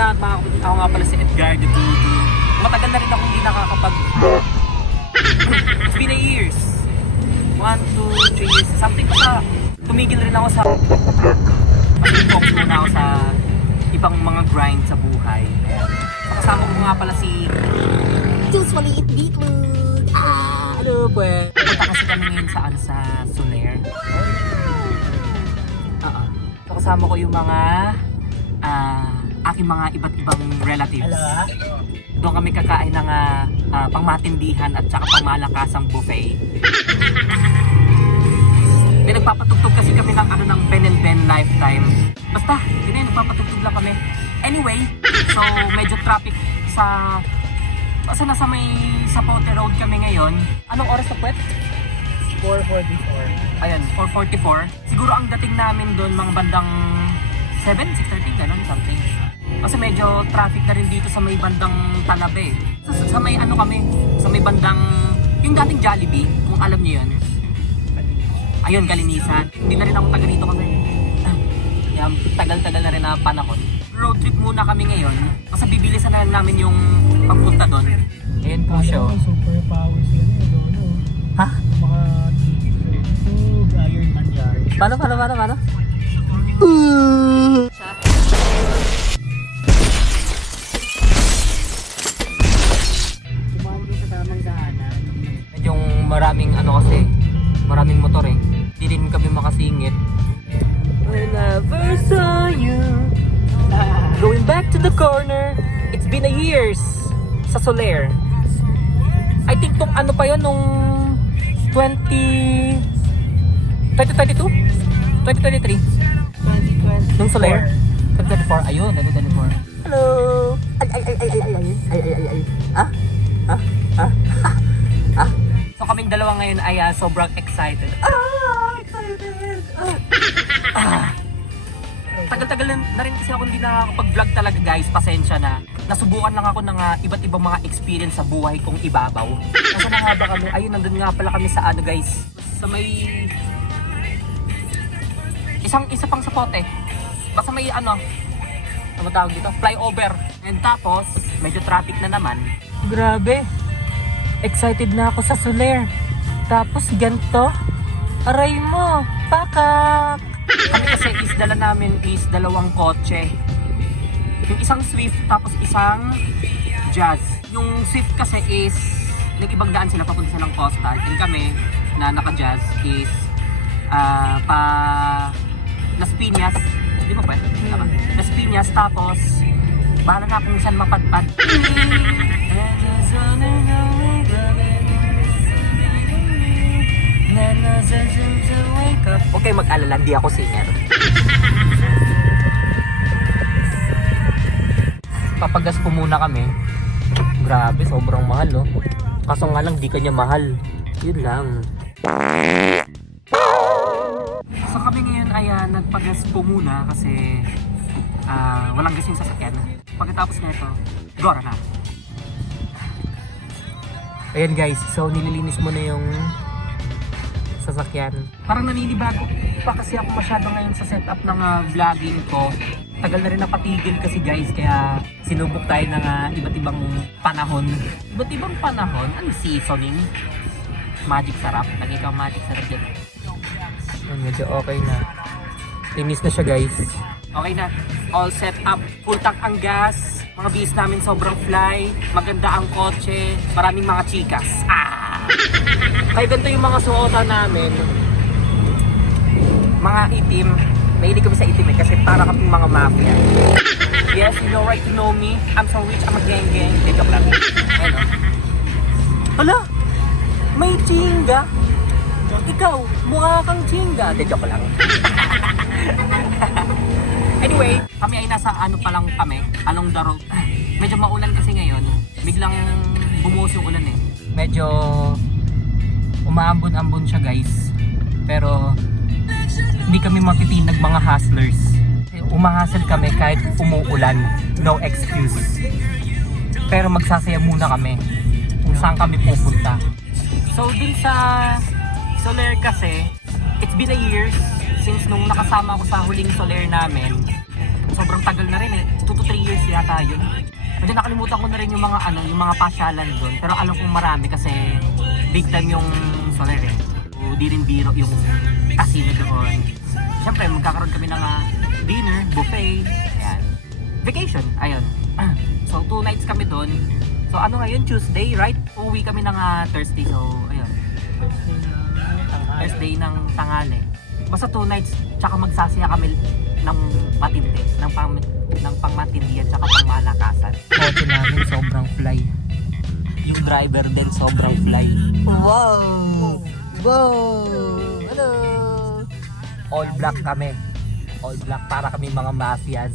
lahat mga kapatid, ako nga pala si Edgar de Tutu. Matagal na rin ako hindi nakakapag... It's been a years. 1, 2, 3 years. Something sa... Tumigil rin ako sa... Focus muna ako sa ibang mga grind sa buhay. Kasama ko nga pala si... Usually it beetroot. Ano po eh? Punta kasi kami ngayon sa Soler. So kasama ko yung mga... aking mga iba't ibang relatives. Doon kami kakain ng pangmatindihan at saka pangmalakasang buffet. May nagpapatugtog kasi kami ng Ben and Ben Lifetime. Basta, yun na, nagpapatugtog lang kami. Anyway, so medyo traffic sa... Basta nasa may Zapote Road kami ngayon. Anong oras na puwet? 4:44. Ayan, 4:44. Siguro ang dating namin doon mga bandang 7, 6:30, ganun, something. Kasi medyo traffic na rin dito sa may bandang Talabe. Sa may ano kami, sa may bandang, yung dating Jollibee, kung alam niyo yun. Ayun, Kalinisan. Hindi na rin ako taga dito kasi yan, tagal-tagal na rin na panahon. Road trip muna kami ngayon. Kasi bibilisan na lang namin yung pagpunta doon. Ayun po siya. Super power sila doon. Ha? Mga Iron Man yard. Paano? Tumawag sa tamang daanan. Yung maraming ano kasi, maraming motor eh. Hindi din kami makasingit. When I first saw you, going back to the corner, it's been a years sa Soler. I think nung ano pa yun, nung 2022? 2023? 2020. Nung Soler? 2024, ayun, 2024. Hello! So kaming dalawa ngayon ay sobrang excited. Tagal-tagal na rin kasi ako hindi nakakapag-vlog talaga guys, pasensya na. Nasubukan lang ako ng iba't ibang mga experience sa buhay kong ibabaw. Nasaan na nga ba kami? Ayun, nandun nga pala kami sa ano guys, sa may... Isa pang Zapote. Basta may ano tawag dito? Flyover. And tapos, medyo traffic na naman. Grabe. Excited na ako sa Soler. Tapos ganto. Aray mo, pakak. Kami kasi dala namin is dalawang kotse. Yung isang Swift tapos isang Jazz. Yung Swift kasi is nag-ibang daan sila papunta silang Costa. And kami na naka-Jazz is pa Las Piñas. Di ba pwede? Las Piñas tapos bahala na kung saan mapadpad. Huwag kayo mag-alala, hindi ako singer. Papagas po muna kami. Grabe, sobrang mahal, no? Kaso nga lang, di kanya mahal. Yun lang. So kami ngayon ay nagpagas po muna kasi walang gas yung sasakyan. Pagkatapos na ito, gora na. Ayan guys, so nililinis mo na yung sasakyan. Parang naninibago pa kasi ako masyado ngayon sa setup ng vlogging ko. Tagal na rin napatigil kasi guys, kaya sinubok tayo ng iba't ibang panahon. Iba't ibang panahon? Ano seasoning? Magic sarap. Lagi ka magic sarap dyan. Medyo okay na. Linis na siya guys. Okay na. All set up. Full tank ang gas. Mga bis namin sobrang fly. Maganda ang kotse. Maraming mga chikas. Kaya ganito yung mga suotan namin. Mga itim. Mahilig kami sa itim kasi para kaming mga mafia. Yes, you know right, you know me. I'm so rich, I'm a gang. Joke lang. Ayun o. Hala! May chinga! Ikaw, mukha kang chinga. Joke lang. Anyway, kami ay nasa ano pa lang kami, along the road. Medyo maulan kasi ngayon. Biglang bumuhos yung ulan eh. Medyo umaambon-ambon siya guys. Pero hindi kami matitinag mga hustlers. Umahasel kami kahit umuulan. No excuse. Pero magsasaya muna kami kung saan kami pupunta. So dun sa Soler kasi, it's been a year since nung nakasama ako sa huling Soler namin. sobrang tagal na rin eh. 2 to 3 years yata yun. Medyo nakalimutan ko na rin yung mga yung mga pasyalan doon. Pero alam kong marami kasi big time yung Soler eh. O di rin biro yung casino doon. Siyempre magkakaroon kami ng dinner, buffet, ayan. Vacation, ayun. So 2 nights kami doon. So ano ngayon, Tuesday, right? Uuwi kami ng Thursday. So ayun. Thursday ng tanghali. Basta 2 nights, tsaka magsasaya kami ng matindi, ng pangmatindihan tsaka pangmalakasan. Kotse namin sobrang fly. Yung driver din sobrang fly. Wow! Wow! Hello! All black kami. All black para kami mga mafias.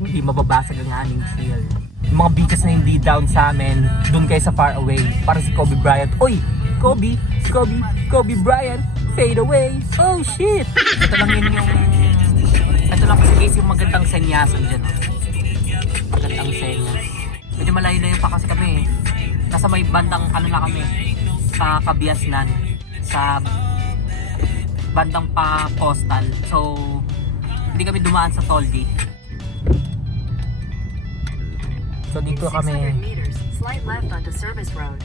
Hindi mababasag ang aming shield. Yung mga beaches na hindi down sa amin, dun kayo sa far away. Para si Kobe Bryant. Uy! Kobe Bryant, fade away. Oh shit! Ito lang yun yung... Ito lang kasi guys yung magandang senyasan dyan. Magandang senyas. Medyo malayo-layo pa kasi kami. Nasa may bandang ano na kami. Sa Kabiasnan. Sa bandang pa coastal. So, hindi kami dumaan sa toll gate. So, dito kami. meters, slight left onto service road.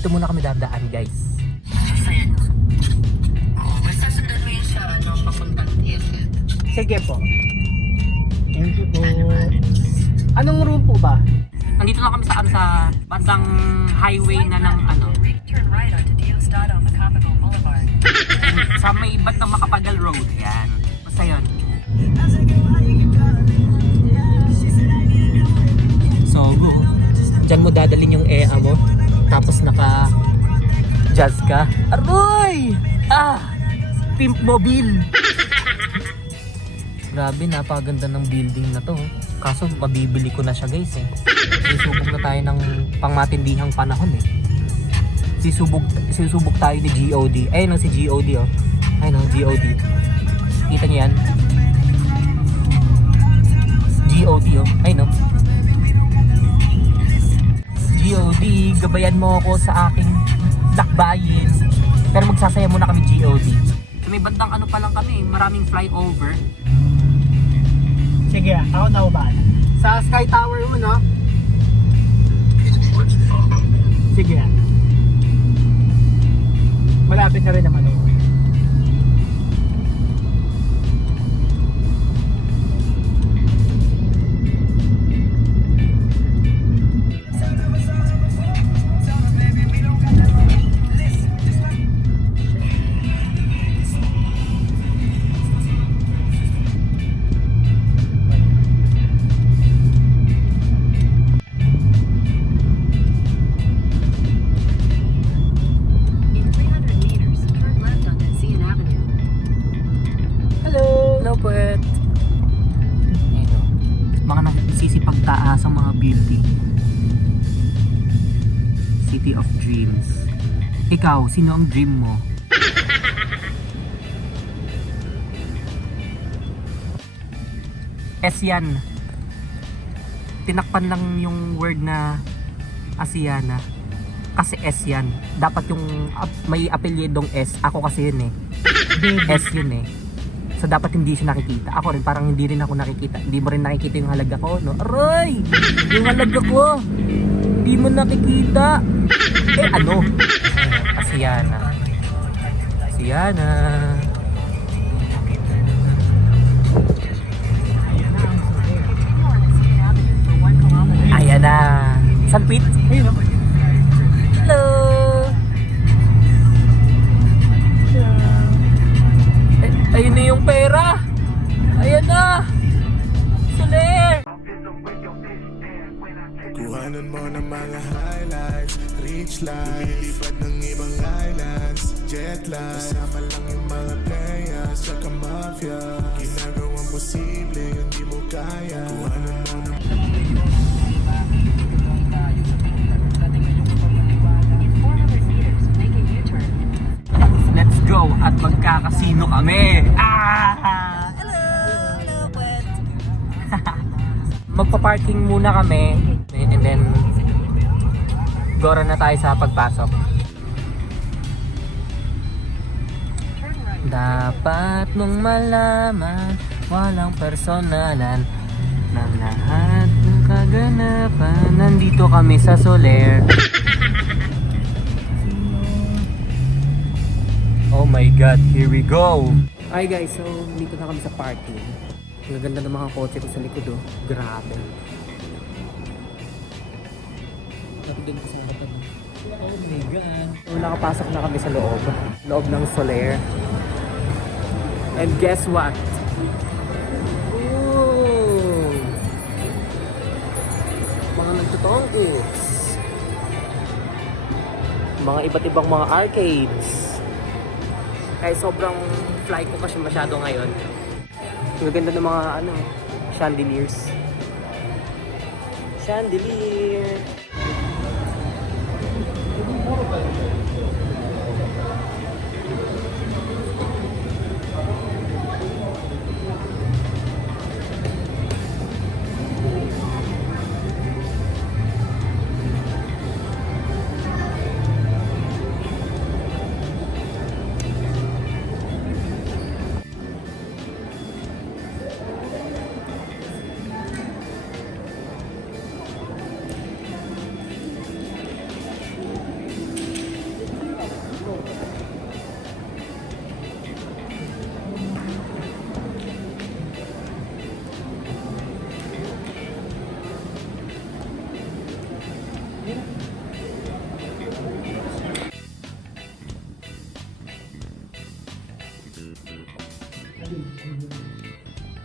Dito muna kami dadaan guys. Masasundan mo yun sa papuntang TSL. Sige po. Thank you po. Anong room po ba? Nandito lang kami sa bandang highway na ng Turn right onto Diosdado Macapagal Boulevard. sa may bandang Macapagal Road. Yan. Basta yun. So, go. Diyan mo dadalhin yung EA mo. Tapos naka-jazz ka. Aroy! Pimp mobile! Grabe, napakaganda ng building na to. Kaso, mabibili ko na siya guys eh. Sisubok na tayo ng pangmatindihang panahon eh. Sisubok tayo ni GOD. Ayun si GOD oh. Ayun GOD. Kita niyo yan? GOD oh. Ayun GOD, gabayan mo ako sa aking lakbayin. Pero magsasaya muna kami GOD. So may bandang pa lang kami, maraming flyover. Sige, ako na ba? Sa Sky Tower mo, no? Sige. Malapit na rin naman ako. In 300 meters, turn left onto Zion Avenue. Hello Puwet. Ayun o. Mga nagsisipagtaas ang mga building. City of Dreams. Ikaw, sino ang dream mo? S yan. Tinakpan lang yung word na Asiana. Kasi S yan. Dapat yung may apelyedong S. Ako kasi yun eh. S yun eh. So dapat hindi siya nakikita. Ako rin parang hindi rin ako nakikita. Hindi mo rin nakikita yung halaga ko, no? Aray! Yung halaga ko! Hindi mo nakikita. Asiana. Asiana. Ayan na. San Pete? Hello! Ayun na yung pera! Ayan na! Soler! Kuhanan mo ng mga highlights, rich life, lumilipad ng ibang islands, jet lag, kasama lang yung mga players, tsaka mafia, ginagawang posible, hindi mo kaya. Kuhanan mo ng In 400 meters, make a U-turn. Let's go at magkakasino kami. Hello, Puwet. Magpa-parking muna kami and then gora na tayo sa pagpasok. Turn right Dapat mong malaman, walang personalan ng lahat ng kaganapan. Nandito kami sa Soler. Oh my God, here we go! Hi guys, so dito na kami sa parking. Ang ganda ng mga kotse ko sa likod oh. Grabe. Napigyan ko sa mga tabi. Oh my God. So nakapasok na kami sa loob ng Soler. And guess what? Ooh! Mga nagtutongkits. Mga iba't ibang mga arcades. Kaya sobrang fly ko kasi masyado ngayon. Ang ganda ng mga chandeliers. Chandelier!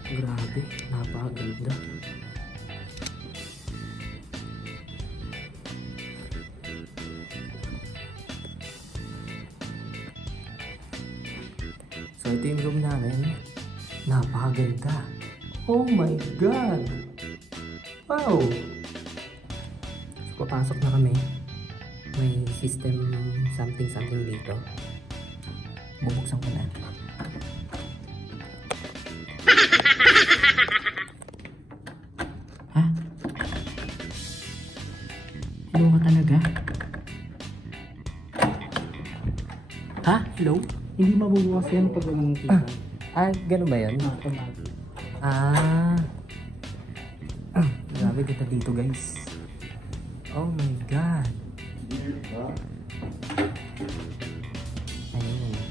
Grabe, napakaganda. So ito yung room namin. Napakaganda. Oh my God! Wow! So papasok na kami. May system something dito. Bubuksan ko na. Ha? Hello ka talaga? Ha? Hello? Hindi mabubukas yan pag walang kita. Ganun ba yun? Automatic. Grabe kita dito guys. Oh my God. Ayun.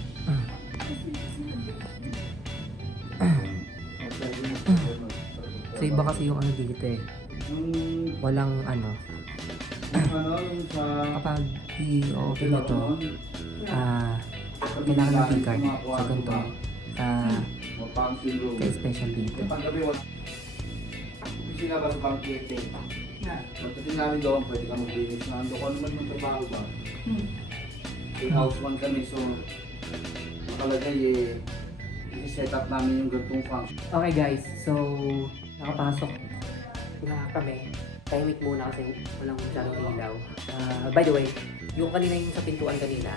So iba kasi yung dito eh. Walang kapag i-open mo to, kailangan ng keycard. So ganito, ka-special dito. Sila ba sa bangkete? Pagdating namin doon, pwede ka mag-linis na ando. Kung ano man yung trabaho ba? In-house man kami, so nakalagay i-set up namin yung gantong function. Okay guys, so nakapasok na kami. Tahimik muna kasi walang masyadong ilaw. By the way, yung kanina yung sa pintuan kanina,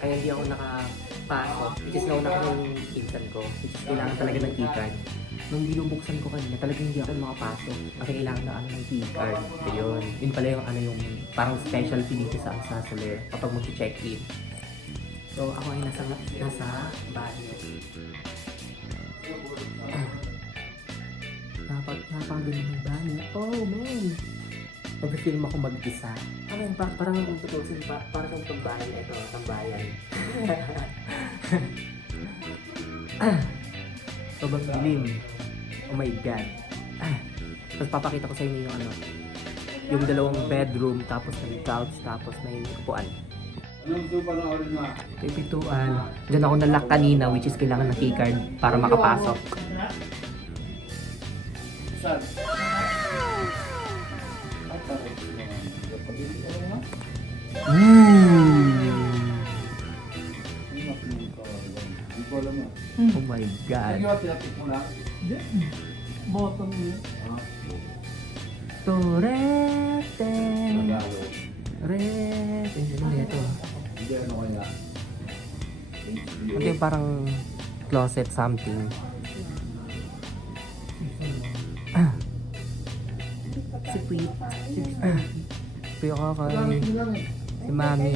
kaya hindi ako nakapasok, which is nauna kasi yung pinsan ko, which is kailangan talaga ng keycard. Nung binubuksan ko kanina, talagang hindi ako makapasok kasi kailangan na ng keycard. So yun pala yung yung parang specialty dito sa Soler kapag mag-check-in. So ako ay nasa banyo. Napakaganda ng banyo. Oh man! Pag-film ako mag-isa. Parang kung tutusin pa, parang sa tambayan ito, tambayan. Sobrang dilim. Oh my God. Tapos papakita ko sa inyo yung yung dalawang bedroom, tapos may couch, tapos may upuan. Anong gusto pa na orin nga? Ito yung pintuan. Diyan ako nalock kanina, which is kailangan ng keycard para makapasok. Saan? Oh my God. Tinapit mo lang? Bottom yun. Torete. Nagalo. Torete. Ito. Hindi ano kaya? Ito yung parang closet something. Si Pete. Ito yung kakay. Si Mami.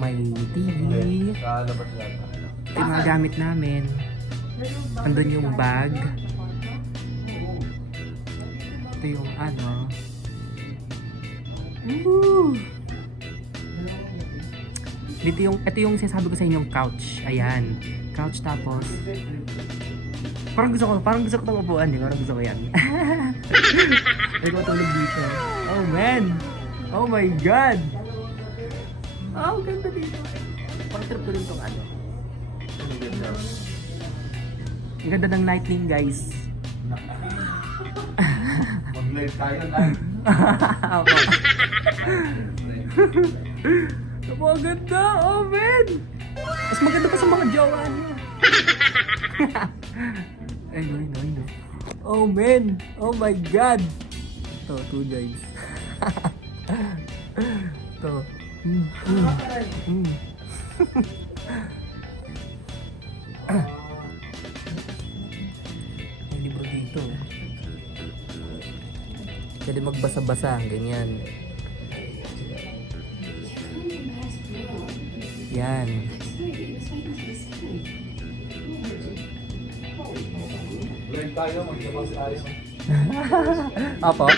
May TV. Sa labas lang. Ito yung mga gamit namin. Andun yung bag. Ito yung ano. Woo! Ito yung sinasabi ko sa inyong couch. Ayan. Couch tapos. Parang gusto ko itong upuan eh. Parang gusto ko yan. May matulog dito. Oh man! Oh my God! Oh, ganda dito. Parang trip ko rin itong ano. Ang ganda ng lightning, guys. Mag-live tayo lang. Ako. Napakaganda! Oh man! Mas maganda pa sa mga jowa niyo. I know. Oh man! Oh my God! Ito, 2 guys. Ito. May libro dito. Pwede magbasa-basa, ganyan. Yan. Live tayo, mag-labas tayo. Apo.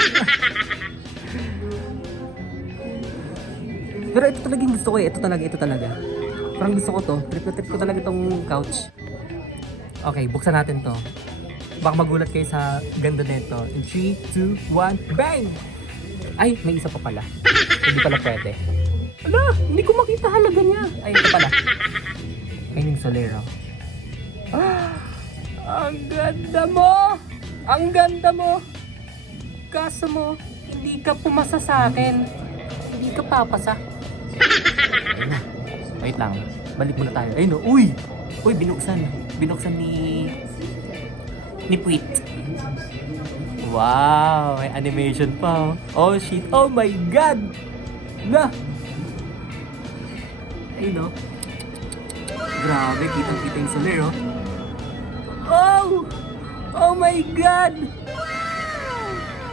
Pero ito talaga yung gusto ko eh. Ito talaga. Parang gusto ko to. Trip na trip ko talaga itong couch. Okay, buksan natin to. Baka magulat kayo sa ganda nito. In 3, 2, 1, bang! Ay, may isa pa pala. Hindi pala pwede. Ala, hindi ko makita halaga niya. Ay, ito pala. Ayun yung Solero. Ah, ang ganda mo! Ang ganda mo! Kaso mo, hindi ka pumasa sa akin. Hindi ka papasa. Ayun na. Wait lang. Balik muna tayo. Ayun o. Uy! Uy, binuksan. Binuksan ni Puit. Wow! May animation pa. Oh shit! Oh my God! Na! Ayun o. Grabe, kitang-kita yung Solero. Oh! Oh my God!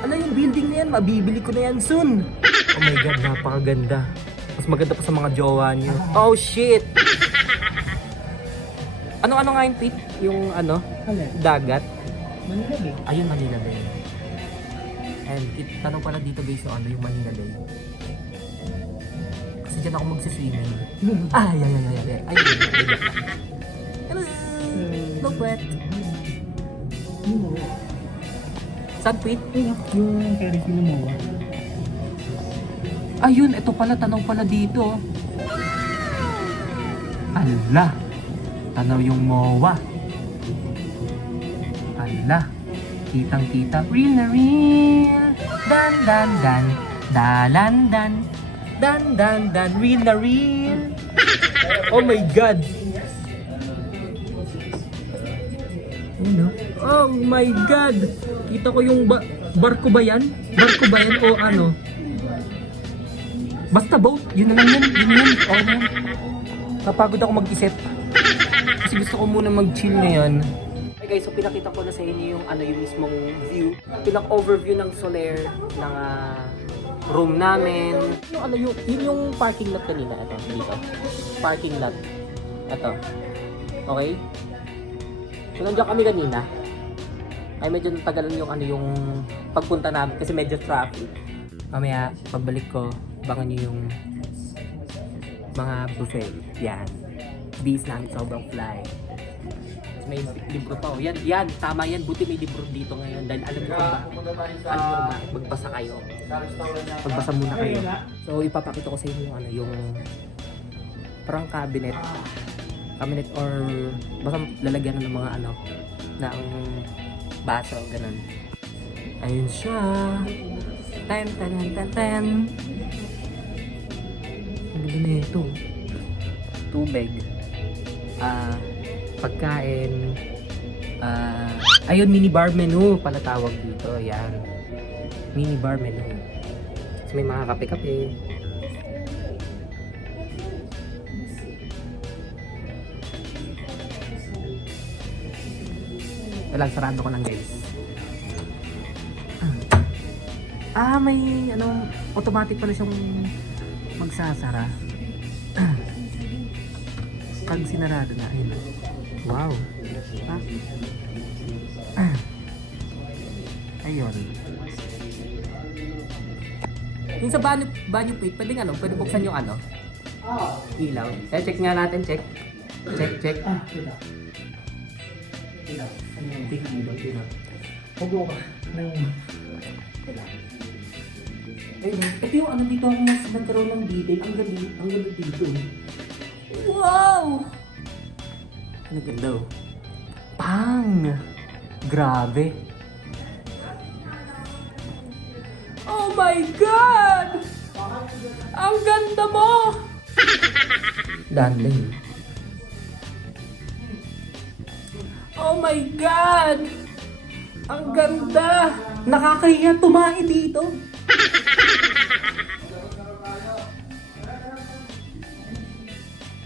Ano yung building na yan? Mabibili ko na yan soon. Oh my God, napakaganda. Mas maganda pa sa mga jowa niyo. Oh shit! Ano nga yung Pete? Yung ano? Dagat? Manila Bay. Ayun, Manila Bay. And tanong pala dito guys yung ano yung Manila Bay. Kasi dyan ako magsiswimming. Ay. Hello! No wet. Saan Pete? Yung Ferris wheel mo. Ayun, ito pala, tanaw pala dito. Ala, tanaw yung MOA. Ala, kitang-kita. Real na real. Dan, dan, dan. Dalan, dan. Dan, dan, dan. Real na real. Oh my God. Oh my God. Kita ko yung barko ba yan? Barko ba yan o ano? Basta boat, yun na lang yan, okay na yan. Kapagod ako mag-isip. Kasi gusto ko muna mag-chill ngayon. Okay guys, so pinakita ko na sa inyo yung ano yung mismong view. Pinaka-overview ng Soler ng room namin. Yung ano yun yung parking lot kanina, ito, dito. Parking lot. Ito. Okay? So nandiyan kami kanina. Ay medyo natagalan yung ano yung pagpunta namin kasi medyo traffic. Mamaya pagbalik ko, abangan nyo yung mga buffet. Yan. Bees namin sobrang fly. May libro pa. Oh. Yan. Tama yan. Buti may libro dito ngayon. Dahil alam ko ba? Magbasa kayo. Magbasa muna kayo. So ipapakita ko sa inyo yung ano, yung parang cabinet. Cabinet or basta lalagyan ng mga ano, na ang baso, ganun. Ayun siya. Ten. Ang ganda na ito. Tubig. Pagkain. Ayun, minibar menu pala tawag dito. Yan. Minibar menu. So, may mga kape-kape. Walang sarado ko lang guys. May ano, automatic pala siyang magsasara. Pag sinarado na, ayun. Wow. Ha? Ayun. Yung sa banyo pit, pwede buksan yung ilaw. Check nga natin, check. Check. Ito. Hugo ka. Ayun, ito yung dito ako mas nagkaroon ng detail. Ang ganda dito. Wow! Ang ganda oh. Pang! Grabe. Oh my God! Ang ganda mo! Darling. Oh my God! Ang ganda! Nakakahiya tumahi dito.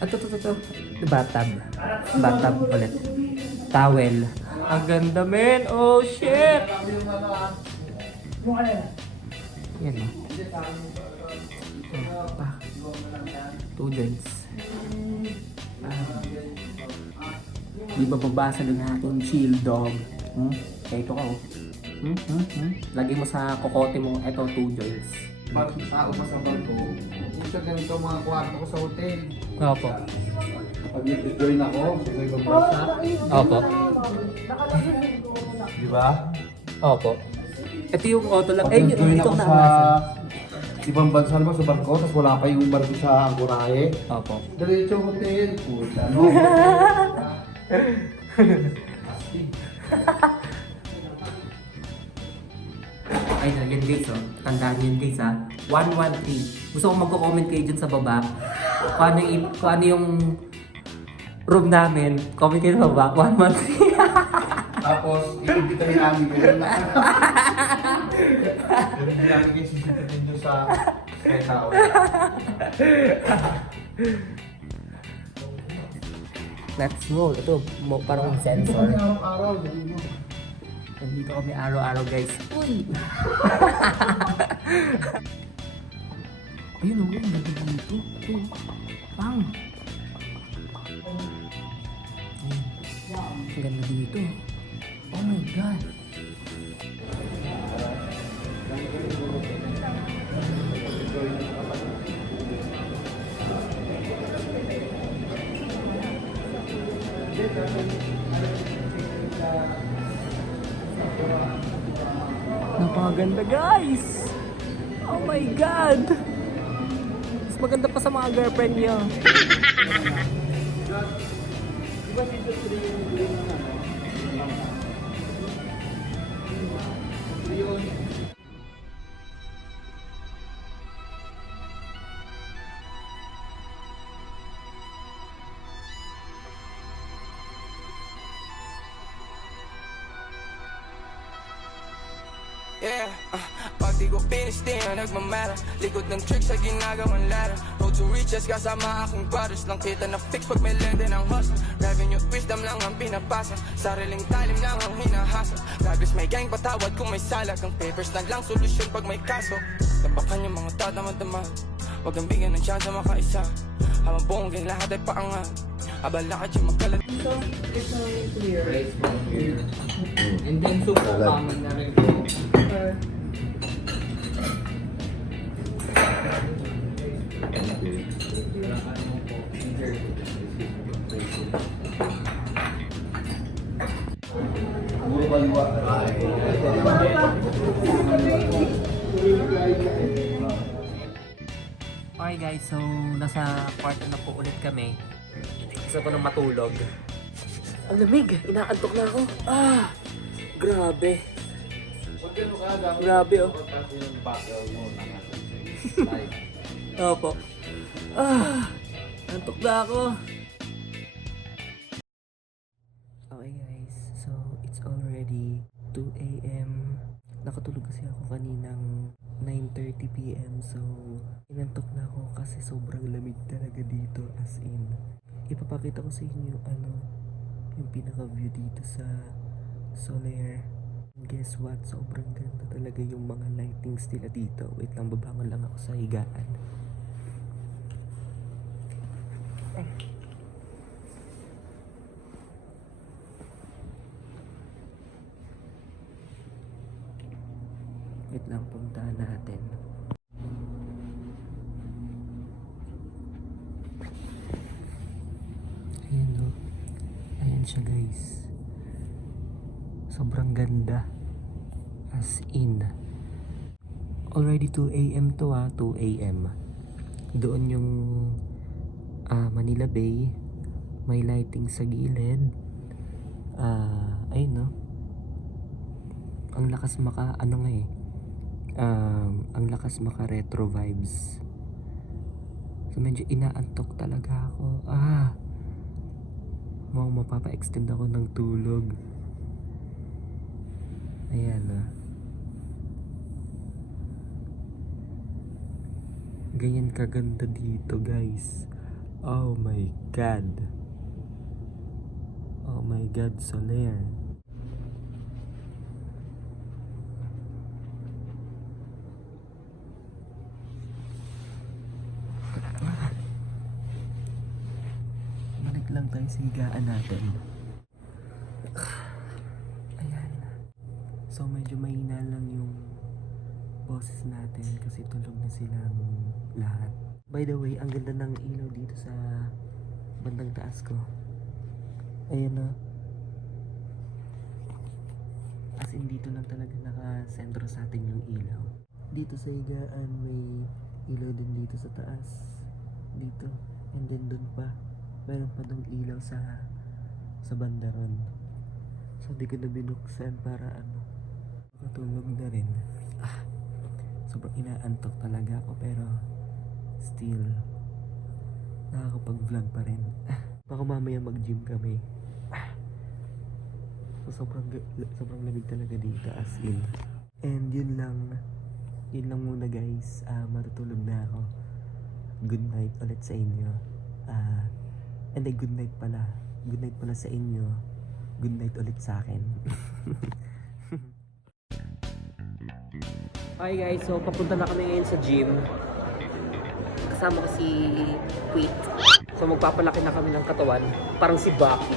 Ito. Bathtub ulit. Towel. Ang ganda, men. Oh, shit. Yan o. Pa. 2 joints. Di ba babasag ang aking chill dog? Kaya ito ka oh. Lagay mo sa kokote mo. Ito 2 joints. Pag ako pa sa barko, minsan ganito mga kwarto ko sa hotel. Opo. Pag nag-join ako, sa ibang bansa. Opo. Di ba? Opo. Ito yung auto lang. Pag Eh, nag-join ito ako na sa ibang bansa naman sa barko, tapos wala pa yung barko sa Angkorahe. Opo. Diretso hotel. Puta, no? Ay, yan guys, oh. Tandaan yun guys, ha. 113. Gusto ko magko-comment kayo dyan sa baba. Kung ano yung room namin. Comment kayo sa baba. 113. Tapos, iimbita ni Ami ko yun. Hindi namin kayo sisipin nyo sa tao. Let's roll. Ito, parang sensor. Araw-araw, hindi mo. Nandito kami araw-araw guys. Uy! Ayun o, ang ganda dito. Pang! Ang ganda dito. Oh my God! Napakaganda guys! Oh my God! Mas maganda pa sa mga girlfriend niya. Yeah, pag di ko finish, di na nagmamara. Likod ng tricks sa ginagawang lara. Road to riches, kasama akong brothers. Lang kita na fix pag may lende ng hustle. Revenue, wisdom lang ang pinapasa. Sariling talim lang ang hinahasa. Gagos may gang, patawad kung may salag. Ang papers na lang, solusyon pag may kaso. Tabakan yung mga tatama-tama. Huwag ang bigyan ng chance makaisa. Habang buong gang lahat ay paangat. Abala ka dyan magkalat. So, ito yung clear race from here. And then super common na rin ito. Puro baliwa. Okay guys, so nasa kwarto na po ulit kami. Gusto ko nang matulog. Ang lamig, inaantok na ako. Grabe. Grabe oh. Opo. Antok na ako. Okay guys, so it's already 2 AM. Nakatulog kasi ako kaninang 9:30 PM. So inantok na ako kasi sobrang lamig talaga dito, as in. Ipapakita ko sa inyo yung pinaka-view dito sa Solaire. And guess what? Sobrang ganda talaga yung mga lightings nila dito. Wait lang, babangon lang ako sa higaan. Wait lang, puntahan natin. Ayan o. Ayan siya guys. Sobrang ganda. As in. Already 2 AM to 2 AM. Doon yung Manila Bay. May lighting sa gilid. Ayun no. Ang lakas ang lakas maka retro vibes. So medyo inaantok talaga ako. Mapapa-extend ako ng tulog. Ayan ganyan kaganda dito guys. Oh my god. Oh my god, Soler. Balik lang tayo sa higaan natin. Ayan. So medyo mahina lang yung boses natin kasi tulog na silang lahat. By the way, ang ganda ng ilaw dito sa bandang taas ko. Ayan na. As in dito lang talaga nakasentro sa atin yung ilaw. Dito sa higaan may ilaw din dito sa taas. Dito. And then dun pa. Meron pa dong ilaw sa banda ron. So di ko na binuksan para makatulog na rin. Sobrang inaantok talaga ako pero still nakakapag-vlog pa rin. Baka mamaya mag-gym kami. So sobrang lamig talaga dito as in. And yun lang muna guys. Matutulog na ako. Good night ulit sa inyo. And then good night pala sa inyo. Good night ulit sa akin. Hi guys, so papunta na kami ngayon sa gym. Kasama ko si Quit. So magpapalaki na kami ng katawan. Parang si Bucky.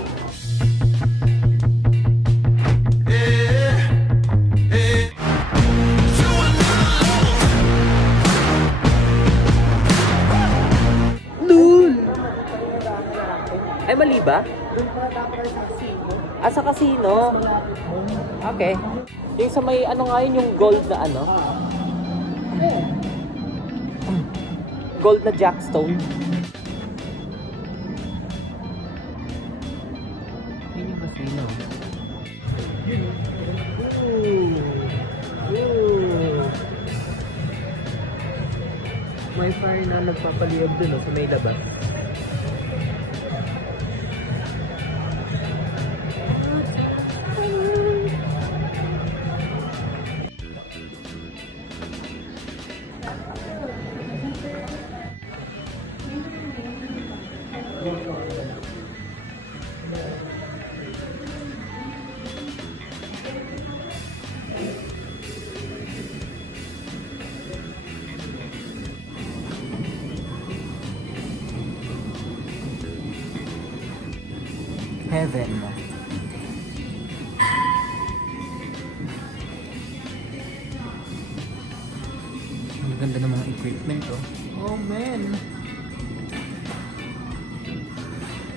Dude! Ay mali ba? Sa casino? Okay. Yung sa may yung gold na gold na jackstone. Yun yung casino. May fire na nagpapaliyab dun sa may labas. Heaven. Ang ganda ng mga equipment oh man.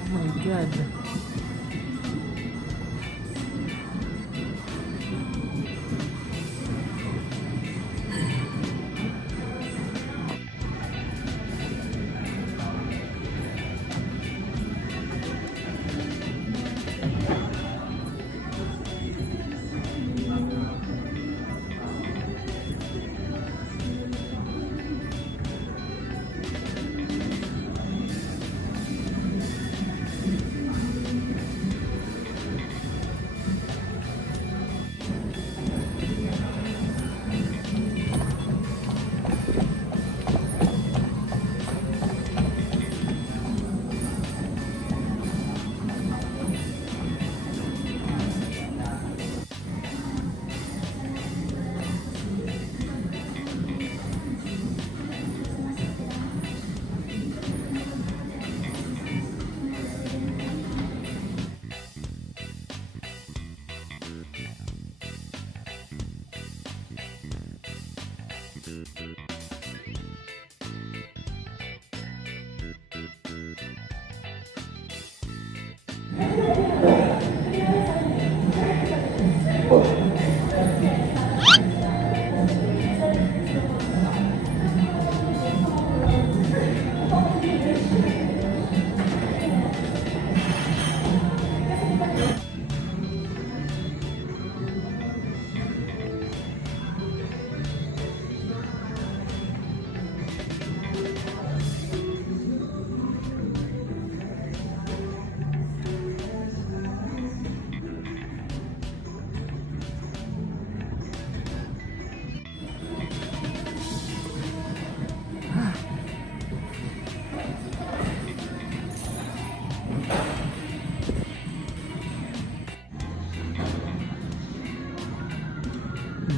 Oh my god.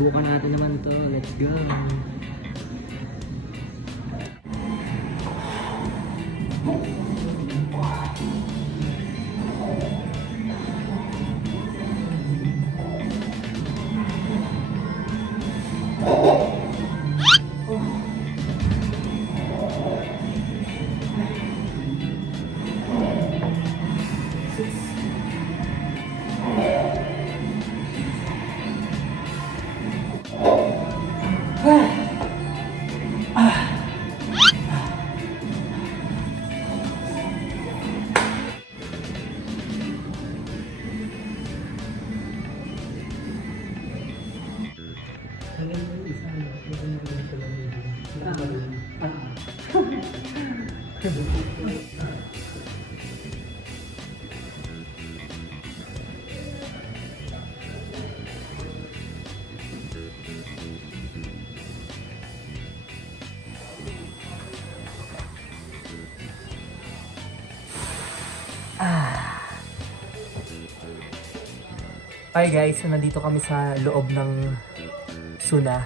Subukan natin naman to. Let's go. Hi guys, so nandito kami sa loob ng Suna.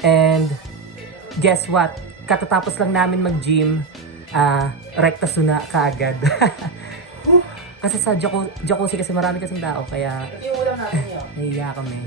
And guess what? Katatapos lang namin mag-gym, rekta Suna kaagad. Kasi sa jacuzzi kasi marami kasing tao, kaya nahiya kami.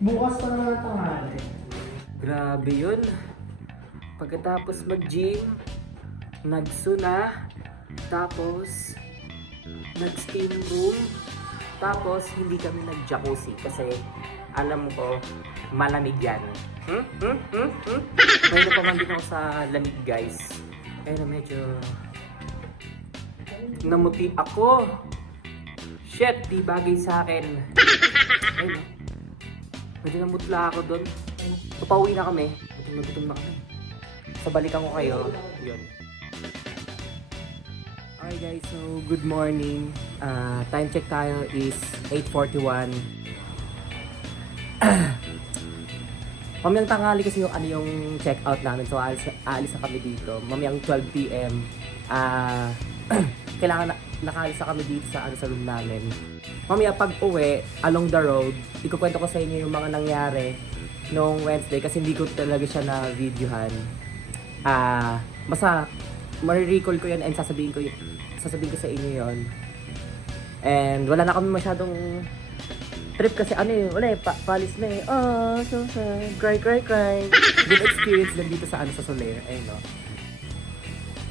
Bukas pa naman ang tanghali. Grabe yun. Pagkatapos mag-gym, nag-suna, tapos nag-steam room, tapos hindi kami nag-jacuzzi kasi alam ko malamig yan. Ngayon na pamandin ako sa lamig guys. Kaya medyo namuti ako. Shit, di bagay sa akin. Ayun, medyo namutla ako doon. Papauwi na kami. Gutom na kami. So balikan ko kayo. Yun. Okay guys, so good morning. Time check tayo is 8:41. Mamayang tanghali kasi yung yung check out namin. So aalis na kami dito. Mamayang 12 PM. Kailangan nakaalis na kami dito sa room namin. Mamaya pag uwi, along the road, ikukwento ko sa inyo yung mga nangyari noong Wednesday kasi hindi ko talaga siya na videohan. Basta marirecall ko yan and sasabihin ko sa inyo yon. And wala na kami masyadong trip kasi wala palis na eh. Oh, so sad. Cry. Good experience din dito sa sa Soler. Ayun no.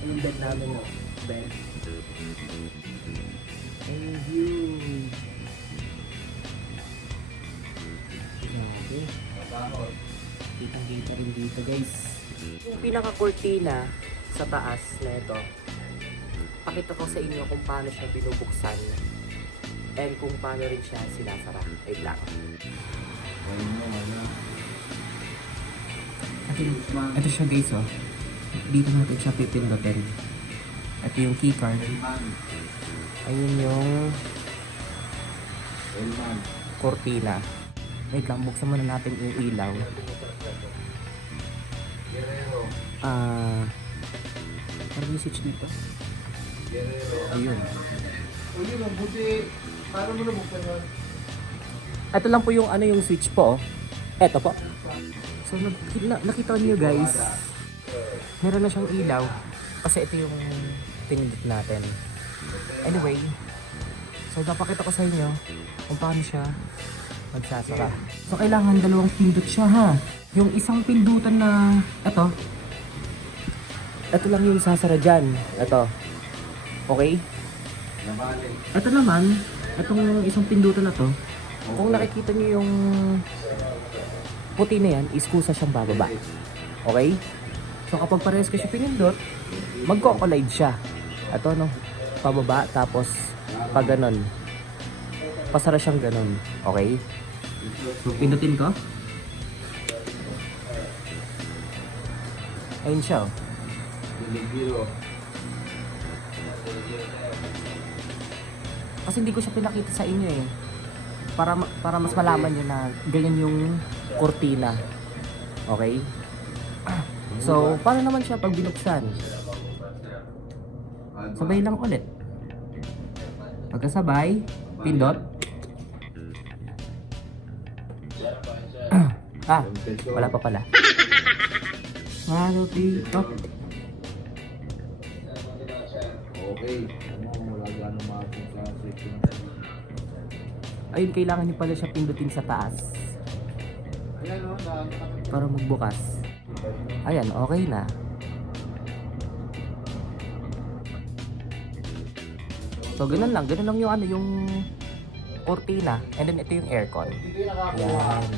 Yung bed namin no. Bed. And you. Okay. Kitang-kita rin dito guys. Yung pinaka-cortina sa taas na ito, pakita ko sa inyo kung paano siya binubuksan and kung paano rin siya sinasara. Wait lang. Ito siya guys oh. Dito natin siya pipindutin. Ito yung keycard. Ayun yung cortina. Wait lang, buksan muna natin yung ilaw. Ano yung switch dito? Ayun. O yun, ang buti. Paano mo nabuksan yun? Ito lang po yung ano yung switch po. Eto po. So nakita niyo guys, meron na siyang ilaw kasi ito yung pinindot natin. Anyway, so napakita ko sa inyo kung paano siya magsasara. So kailangan dalawang pindot siya ha. Yung isang pindutan na ito lang yung sasara dyan. Ito. Okay? Ito naman, itong isang pindutan na to, kung nakikita niyo yung puti na yan, is kusa siyang bababa. Okay? So kapag parehas ko siya pinindot, magko-collide siya. Ito no, pababa, tapos pag ganon, pasara siyang ganon. Okay? So pindutin ko. Ayun siya oh. Kasi hindi ko siya pinakita sa inyo eh. Para mas malaman nyo na ganyan yung kurtina. Okay? So, paano naman siya pag binuksan? Sabay lang ulit. Pagkasabay, pindot. Wala pa pala. Pindot. Okay. Wala gano'ng makapit sa section. Ayun, kailangan nyo pala siya pindutin sa taas Ayan o, para magbukas. Ayan, okay na. So, ganun lang yung ano, yung kurtina. And then, ito yung aircon. Ayan.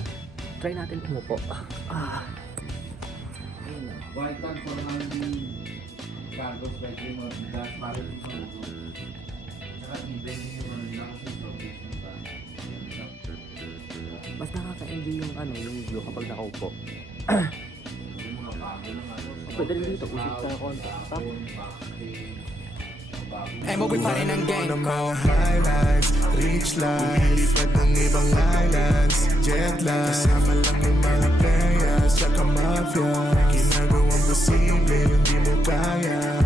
Try natin umupo. Ayun na. white tan for handling cargos like yung mga gas para sa mga saka even yung mga location ba. Mas nakaka-enjoy yung ano, yung view kapag nakaupo. Yung mga bago ng ano. Pwede rin dito, usip sa konti. MOB pa rin ang game Ng ko. mga highlights, rich life Lumilipad ng ibang islands, jet lag Kasama lang yung mga players, tsaka mafia Ginagawang posible, hindi mo kaya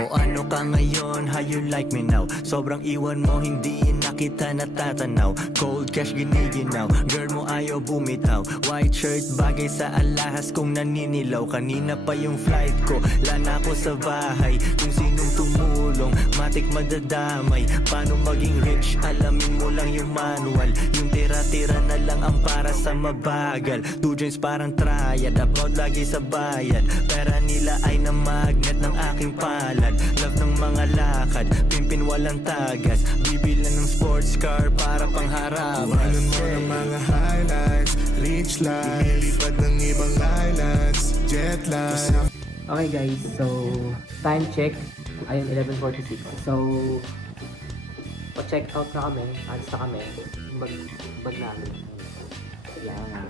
O ano ka ngayon, how you like me now? Sobrang iwan mo, hindi na kita natatanaw. Cold cash giniginaw, girl mo ayaw bumitaw. White shirt, bagay sa alahas kung naninilaw. Kanina pa yung flight ko, lana ko sa bahay. Kung sinong tumulong, matik madadamay. Paano maging rich, alamin mo lang yung manual. Yung tira-tira na lang ang para sa mabagal. Two joints parang triad, abroad lagi sa bayad. Pera nila ay na magnet ng aking palad. Love ng mga lakad, pimpin walang tagas. Bibilan ng sports car para pangharapan. Kuhanan mo ng mga highlights, rich life Lumilipad ng ibang islands, jet lag Okay guys, so time check. Ayun, 11:46. So, pa-check out na kami. Alis na kami. Bag namin. Yan.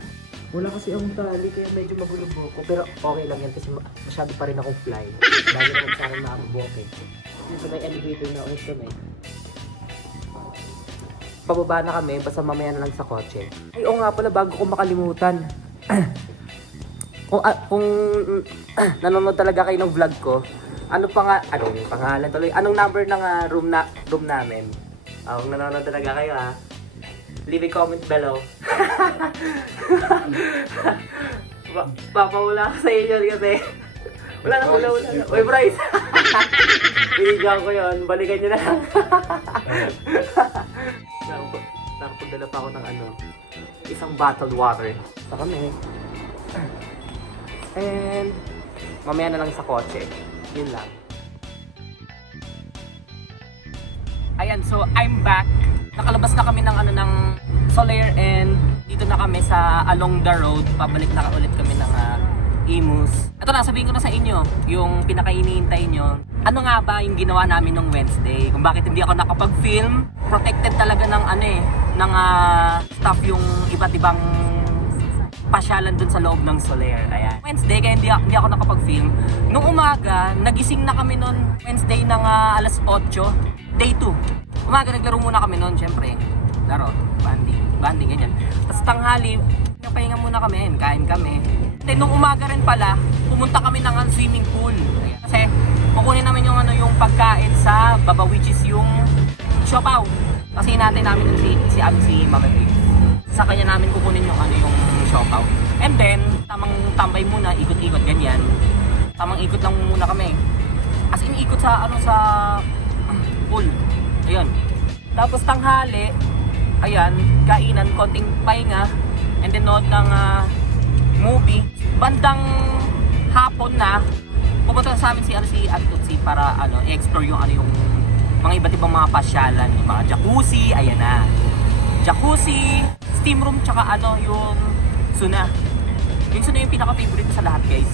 Wala kasi akong tali kaya medyo magulo ko. Pero okay lang yan kasi masyado pa rin akong fly. Bago naman sa akin nakakabuok eh. Dito may elevator na ulit kami. Pababa na kami, basta mamaya na lang sa kotse. Ay, oo nga pala, bago ko makalimutan. Kung nanonood talaga kayo ng vlog ko, anong pangalan tuloy? Anong number ng room namin? Kung nanonood talaga kayo leave a comment below. Papawala ko sa inyo kasi wala na. Uy, Bryce! Binigyan ko yun, balikan nyo na lang. Nakapagdala pa ako ng isang bottled water sa kami. And mamaya na lang sa kotse. Yun lang. Ayan, so I'm back. Nakalabas na kami ng Solaire and dito na kami sa along the road. Pabalik na ulit kami ng Imus. Ito na, sabihin ko na sa inyo, yung pinaka-iniintay nyo. Ano nga ba yung ginawa namin nung Wednesday? Kung bakit hindi ako nakapag-film? Protected talaga ng staff yung iba't ibang pasyalan dun sa loob ng Solaire. Ayan. Wednesday, kaya hindi ako nakapag-film. Nung umaga, nagising na kami nun Wednesday ng alas 8, day 2. Umaga, naglaro muna kami nun, syempre. laro, banding, ganyan. Tapos tanghali, pahinga muna kami, kain kami. Then nung umaga rin pala, pumunta kami ng swimming pool. Kasi kukunin namin yung yung pagkain sa baba, which is yung siopaw. Kasi natin namin si Mama Big. Sa kanya namin kukunin yung yung siopaw. And then, tamang tambay muna, ikot-ikot ganyan. Tamang ikot lang muna kami. As in ikot sa sa pool. Ayun. Tapos tanghali, ayan, kainan, konting pahinga, and then nood ng movie. Bandang hapon na, pupunta sa amin si Antutsi para i-explore yung yung mga iba't ibang mga pasyalan, yung mga jacuzzi, ayan na. Jacuzzi, steam room, tsaka yung sauna. Yung sauna yung pinaka-favorite ko sa lahat, guys.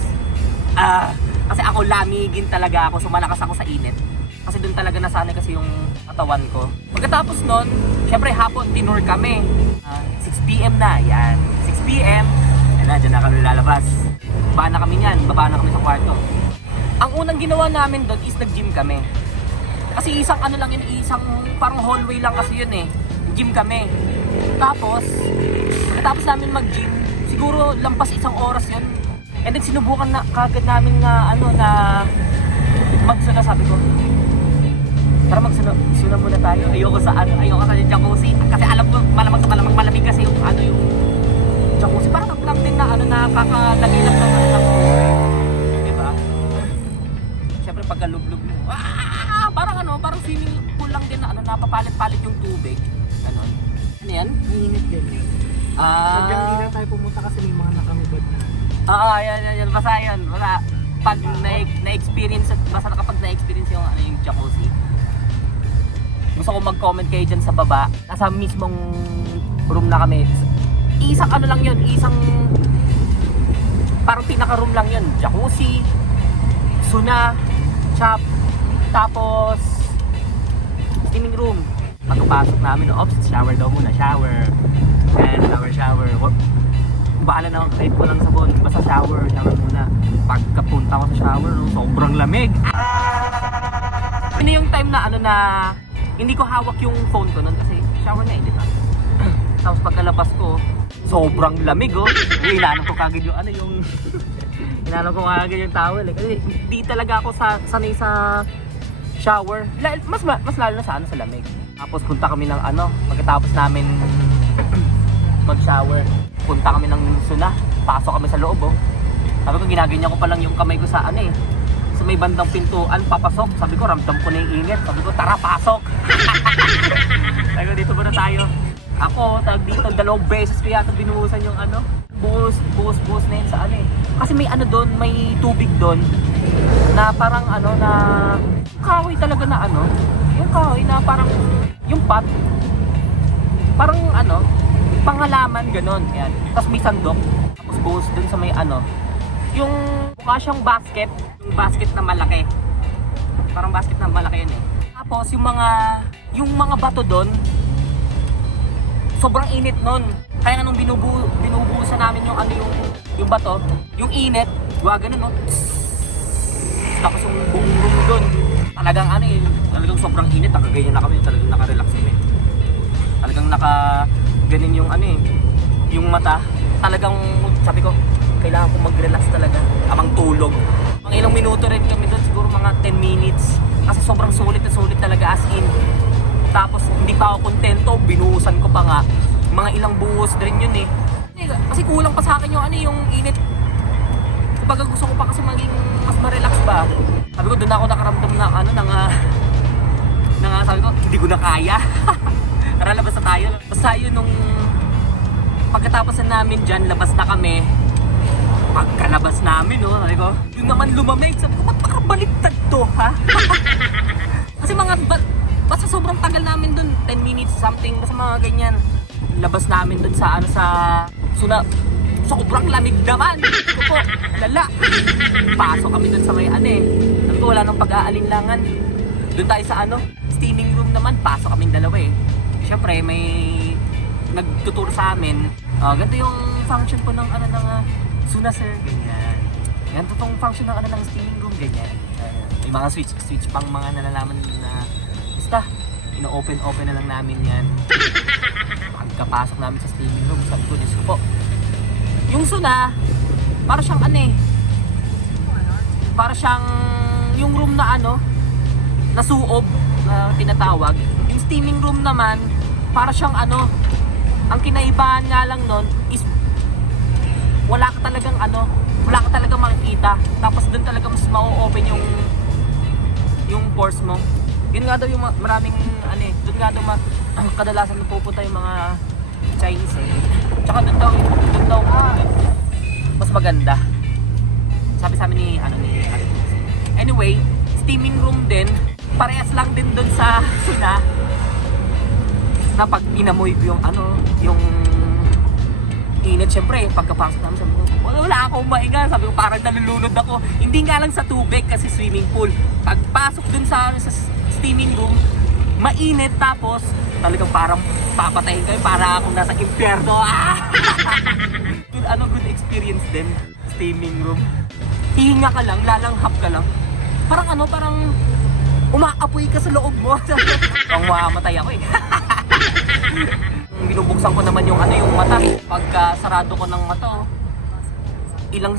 Kasi ako lamigin talaga ako, so malakas ako sa init. Kasi doon talaga nasanay kasi yung katawan ko. Pagkatapos nun, syempre hapon, tinur kami. 6 PM na, yan. 6 PM, yan na, dyan na kami lalabas. Baba na kami yan, baba na kami sa kwarto. Ang unang ginawa namin doon is nag-gym kami. Kasi isang lang yun, isang parang hallway lang kasi yun eh. Gym kami. Tapos, pagkatapos namin mag-gym, siguro lampas isang oras yun. And then sinubukan na kagad namin na magsuna, sabi ko. Tara magsuna muna tayo. Ayoko sa jacuzzi. Kasi alam ko malamang malamig kasi yung yung jacuzzi. Parang lang din na nakakalagilap ng diba? Siyempre pagkalublog mo. Parang swimming pool lang din na napapalit-palit yung tubig. Ano yan? Mainit din yun. Hanggang hindi na tayo pumunta kasi may mga nakamibad na. Yan. Basta yun. Pag na-experience, basta kapag na-experience yung jacuzzi. Gusto ko mag-comment kayo dyan sa baba. Nasa mismong room na kami. Isang lang yun. Isang parang pinaka-room lang yun. Jacuzzi, sauna, chop, tapos steaming room. Pagkapasok namin, shower daw muna. Shower. Bahala naman kahit walang sabon. Basta shower muna. Pagkapunta ko sa shower, sobrang lamig. Yun yung time na na hindi ko hawak yung phone ko nun kasi shower na di ba? Tapos pagkalabas ko, sobrang lamig Inaanong ko kagad yung inaanong ko kagad yung towel kasi di talaga ako sanay sa shower. Mas lalo na sa lamig. Tapos punta kami ng pagkatapos namin mag-shower, punta kami ng sauna, pasok kami sa loob Sabi ko ginaganyan ko pa lang yung kamay ko sa sa may bandang pintuan, papasok. Sabi ko ramdam ko na yung init. Sabi ko tara pasok. Sabi ko dito muna tayo. Ako dito 2 beses ko yata binuhusan yung buhos na yun sa Kasi may doon, may tubig doon na parang na kahoy talaga na yung kahoy na parang yung pot parang pangalaman ganon yan. Tapos may sandok, tapos buhos dun sa may yung mukha siyang basket, yung basket na malaki, parang basket na malaki yun tapos yung mga bato doon sobrang init nun, kaya nung binubuhusan namin yung bato, yung init ganun tapos yung buong room doon talagang talagang sobrang init, nakaganyan na kami, talagang nakarelax kami, talagang ganin yung yung mata, talagang sabi ko kailangan ko mag-relax talaga amang tulog. Mga ilang minuto rin kami doon, siguro mga 10 minutes kasi sobrang sulit talaga as in. Tapos hindi pa ako kontento, binuhusan ko pa nga mga ilang buhos din yun kasi kulang pa sa akin yung init. Kapag gusto ko pa kasi maging mas ma-relax ba, sabi ko doon ako nakaramdam na sabi ko hindi ko na kaya. Tara labas na tayo. Basta yun nung pagkatapos na namin dyan, labas na kami. Pagkalabas namin sabi ko yun naman lumamig. Sabi ko ba't makabaliktad to kasi basta sobrang tagal namin dun, 10 minutes something, basta mga ganyan. Labas namin dun sa sauna, sobrang lamig naman. Sabi ko lala. Pasok kami dun sa may sabi ko wala nang pag-aalinlangan. Dun tayo sa steaming room naman, pasok kaming dalawa Siyempre may nagtuturo sa amin. Ganito yung function po ng sauna sir, ganyan. Yan totoong function ng steaming room, ganyan. May mga switch pang mga nalalaman na basta ino-open na lang namin yan. pagkapasok namin sa steaming room, sabi ko, Diyos ko po. Yung suna, para siyang para siyang yung room na na suob na tinatawag. Yung steaming room naman, para siyang ang kinaibahan nga lang nun is wala ka talagang makikita. Tapos doon talaga mas ma-open yung pores mo. Yun nga daw yung maraming doon nga daw kadalasan pupunta yung mga Chinese Tsaka doon daw mas maganda. Sabi sa amin ni Anyway, steaming room din, parehas lang din doon sa suna. Na pag inamoy ko yung init, syempre pagkapasok namin sabi ko, wala akong mainga, sabi ko parang nalulunod ako. Hindi nga lang sa tubig kasi swimming pool. Pagpasok dun sa steaming room, mainit, tapos talagang parang papatayin kayo, para akong nasa impyerno. Good experience din, steaming room. Hihinga ka lang, lalanghap ka lang. Parang umaapoy ka sa loob mo. Ang mamatay ako Binubuksan ko naman yung mata. Pagka sarado ko ng mata, ilang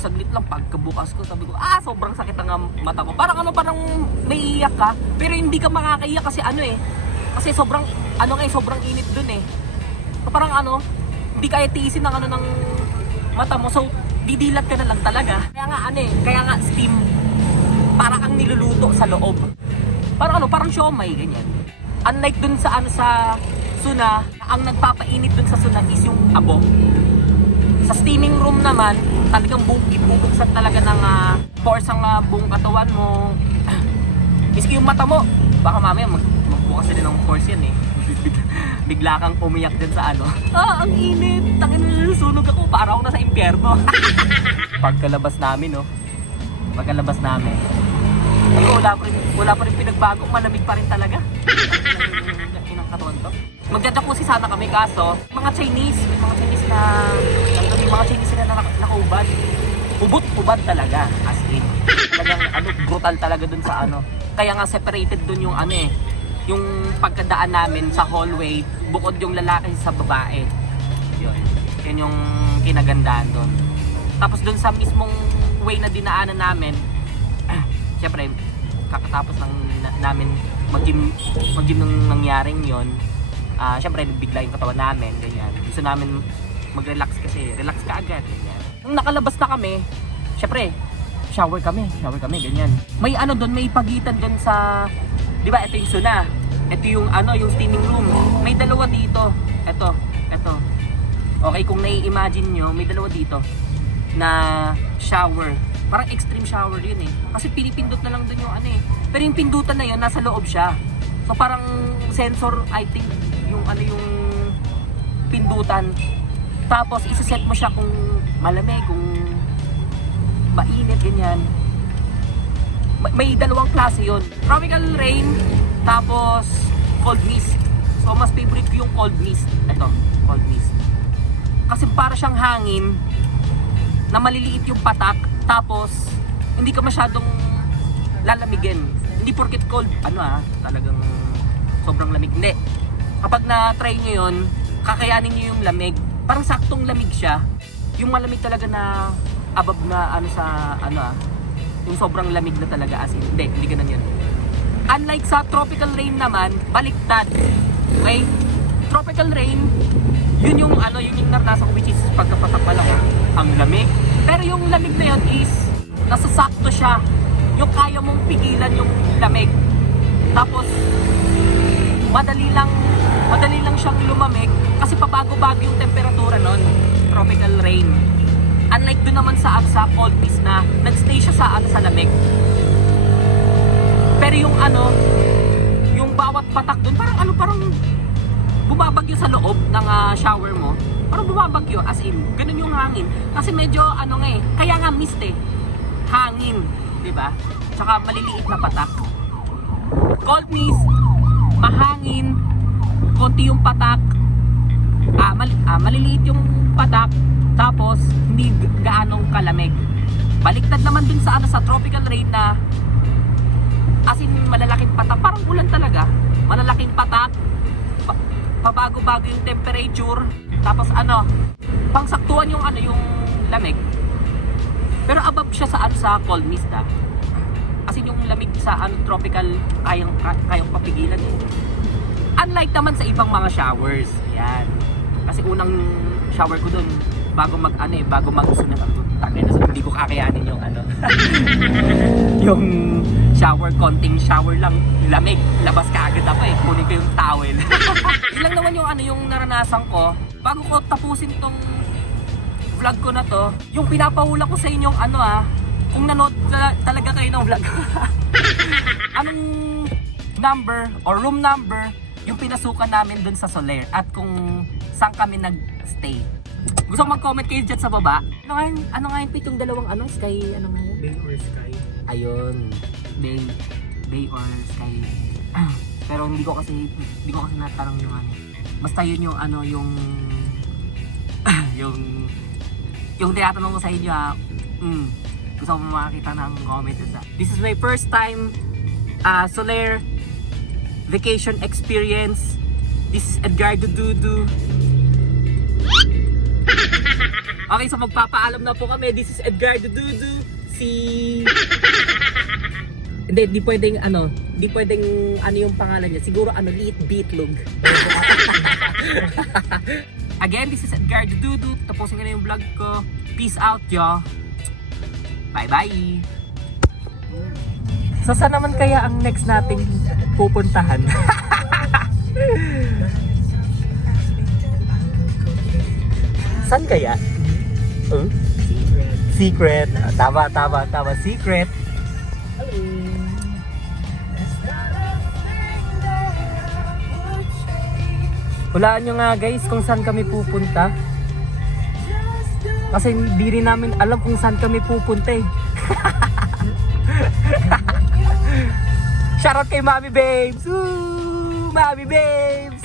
saglit lang pagkabukas ko, sabi ko, sobrang sakit ang mata ko. Parang naiiyak ka, pero hindi ka makakaiyak kasi kasi sobrang sobrang init dun So parang hindi kaya tiisin ng mata mo. So didilat ka na lang talaga. Kaya nga steam. Para kang niluluto sa loob. Parang siomay ganyan. Unlike dun sa suna, ang nagpapainit dun sa suna is yung abo. Sa steaming room naman, talagang bubuksan talaga ng pores ang buong katawan mo. Miski yung mata mo, baka mamaya magbukas din ng pores yan Bigla kang umiyak din sa ang init, susunog ako, para ako nasa impyerno. Pagkalabas namin wala pa rin pinagbago, malamig pa rin talaga. Inang katawan to. Magdadjacuzzi sana kami, kaso mga Chinese na nakaubad. Ubod talaga, as in. Talagang brutal talaga dun sa Kaya nga separated dun yung yung pagkadaan namin sa hallway, bukod yung lalaki sa babae. Yun yung kinagandaan dun. Tapos dun sa mismong way na dinaanan namin, syempre kakatapos namin mag-gym nung nangyaring yon, syempre bigla yung katawan namin, ganyan. Gusto namin mag-relax kasi relax ka agad, ganyan. Nung nakalabas na kami, syempre shower kami, ganyan. May doon, may pagitan doon sa, di ba, ito yung suna, ito yung yung steaming room. May dalawa dito. Ito. Okay, kung nai-imagine nyo, may dalawa dito na shower. Parang extreme shower yun kasi pinipindot na lang doon yung pero yung pindutan na yun, nasa loob siya. So parang sensor, I think, yung yung pindutan. Tapos isa-set mo siya kung malamig, kung mainit, ganyan. May dalawang klase yun. Tropical rain, tapos cold mist. So mas favorite ko yung cold mist. Ito, cold mist. Kasi para siyang hangin na maliliit yung patak, tapos hindi ka masyadong lalamigin. Hindi porket cold, talagang sobrang lamig. Hindi. Kapag na-try nyo yun, kakayanin nyo yung lamig. Parang saktong lamig siya. Yung malamig talaga na above na sa yung sobrang lamig na talaga, as in. Hindi ganun yun. Unlike sa tropical rain naman, baliktad. Okay? Tropical rain, yun yung naranasan ko, which is pagkapatak pa lang, ang lamig. Pero yung lamig na yun is nasasakto siya. Yung kaya mong pigilan yung lamig. Tapos madali lang siyang lumamig kasi pabago-bago yung temperatura nun. Tropical rain. Unlike dun naman sa cold mist na nagstay siya sa lamig. Pero yung yung bawat patak dun, parang bumabagyo sa loob ng shower mo. Parang bumabagyo, as in, ganun yung hangin. Kasi medyo kaya nga mist hangin, di ba? Tsaka maliliit na patak. Cold mist, mahangin, konti yung patak, maliliit yung patak, tapos hindi gaanong kalamig. Baliktad naman dun sa sa tropical rain na as in malalaking patak, parang ulan talaga. Malalaking patak, pabago-bago yung temperature. Tapos ano, pangsaktuhan yung ano, yung lamig. Pero above siya sa ano, sa cold mist ah. Kasi yung lamig sa ano, tropical kayang papigilan eh. Unlike naman sa ibang mga showers. Yan. Kasi unang shower ko dun bago mag-sunod ang tangin na, so hindi ko kakayanin yung ano. Yung shower, konting shower lang, lamig, labas ka agad ako eh, kunin ko yung towel. Ilang naman yung ano, yung naranasan ko bago ko tapusin tong vlog ko na to, yung pinapahula ko sa inyong ano kung nanood talaga kayo ng vlog. Anong number or room number yung pinasukan namin dun sa Soler at kung saan kami nag-stay. Gusto ko mag-comment kayo dyan sa baba. Ano nga yun, Pete, yung dalawang ano, sky, ano nga yun? Bay or sky? Ayun, Bay or sky. Pero hindi ko kasi natanong yung ano. Basta yun yung ano, yung yung tinatanong ko sa inyo gusto ko makakita ng comment sa. This is my first time Soler vacation experience. This is Edgardo Dudu. Okay, so magpapaalam na po kami. This is Edgardo Dudu. Hindi pwedeng ano yung pangalan niya. Siguro ano, Liit Beatlog. Again, this is Edgardo Dudu. Tapusin ko na yung vlog ko. Peace out, yo. Bye-bye. So, saan naman kaya ang next nating pupuntahan? Saan kaya? Secret. Tama. Secret. Hulaan nyo nga guys kung saan kami pupunta. Kasi hindi rin namin alam kung saan kami pupunta eh. Shoutout kay Mami Babes! Woo! Mami Babes!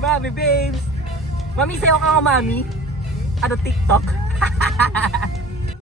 Mami Babes! Mami, sayo ka nga, Mami? Ano, TikTok?